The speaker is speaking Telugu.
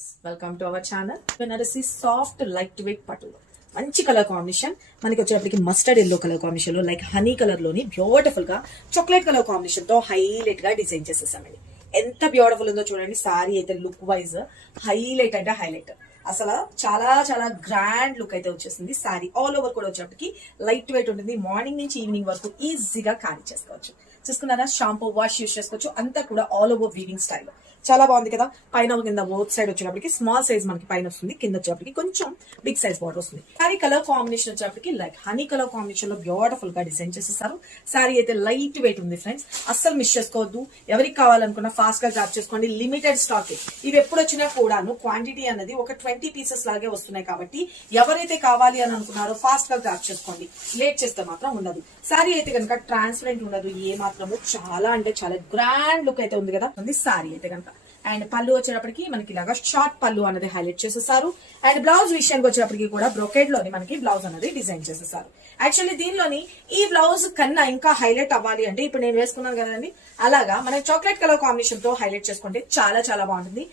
Viewers welcome to our channel. Banarasi soft light weight పట్టులో మంచి కలర్ కాంబినేషన్ మనకి వచ్చేటప్పటికి మస్టర్డ్ ఎల్లో కలర్ కాంబినేషన్ లో లైక్ హనీ కలర్ లోని బ్యూటిఫుల్ గా చాక్లెట్ కలర్ కాంబినేషన్ తో హైలైట్ గా డిజైన్ చేసేసామండి. ఎంత బ్యూటిఫుల్ ఉందో చూడండి. సారీ అయితే లుక్ వైజ్ హైలైట్ అంటే హైలైట్, అసలు చాలా చాలా గ్రాండ్ లుక్ అయితే వచ్చేసింది. సారీ ఆల్ ఓవర్ కూడా వచ్చేటప్పటికి లైట్ వెయిట్ ఉంటుంది. మార్నింగ్ నుంచి ఈవినింగ్ వరకు ఈజీగా క్యారీ చేసుకోవచ్చు. చూసుకున్నారా, షాంపూ వాష్ యూస్ చేసుకోవచ్చు. అంతా కూడా ఆల్ ఓవర్ వీవింగ్ స్టైల్ చాలా బాగుంది కదా. పైన కింద బోత్ సైడ్ వచ్చేటప్పటికి స్మాల్ సైజ్ మనకి పైన వస్తుంది, కింద వచ్చేటప్పటికి కొంచెం బిగ్ సైజ్ బార్డర్ వస్తుంది. సారీ కలర్ కాంబినేషన్ వచ్చేటప్పటికి లైక్ హనీ కలర్ కాంబినేషన్ లో బ్యూటిఫుల్ గా డిజైన్ చేసేసారు. సారీ అయితే లైట్ వెయిట్ ఉంది ఫ్రెండ్స్, అస్సలు మిస్ చేసుకోవద్దు. ఎవరికి కావాలనుకున్నా ఫాస్ట్ గా గ్రాప్ చేసుకోండి. Limited stock. ఇవి ఎప్పుడు వచ్చినా కూడాను క్వాంటిటీ అనేది ఒక 20 పీసెస్ లాగే వస్తున్నాయి కాబట్టి ఎవరైతే కావాలి అని అనుకున్నారో ఫాస్ట్ గా గ్రాప్ చేసుకోండి. లేట్ చేస్తే మాత్రం ఉండదు. సారీ అయితే కనుక ట్రాన్స్పరెంట్ ఉండదు ఏ మాత్రము. చాలా అంటే చాలా గ్రాండ్ లుక్ అయితే ఉంది కదా సారీ అయితే కనుక. అండ్ పళ్ళు వచ్చేటప్పటికి మనకి ఇలాగా షార్ట్ పళ్ళు అనేది హైలైట్ చేసేసారు. అండ్ బ్లౌజ్ విషయానికి వచ్చేటప్పటికి కూడా బ్రొకెడ్ లోని మనకి బ్లౌజ్ అనేది డిజైన్ చేసేసారు. యాక్చువల్లీ దీనిలోని ఈ బ్లౌజ్ కన్నా ఇంకా హైలైట్ అవ్వాలి అంటే ఇప్పుడు నేను వేసుకున్నాను కదండి, అలాగా మనం చాక్లెట్ కలర్ కాంబినేషన్ తో హైలైట్ చేసుకుంటే చాలా చాలా బాగుంటుంది.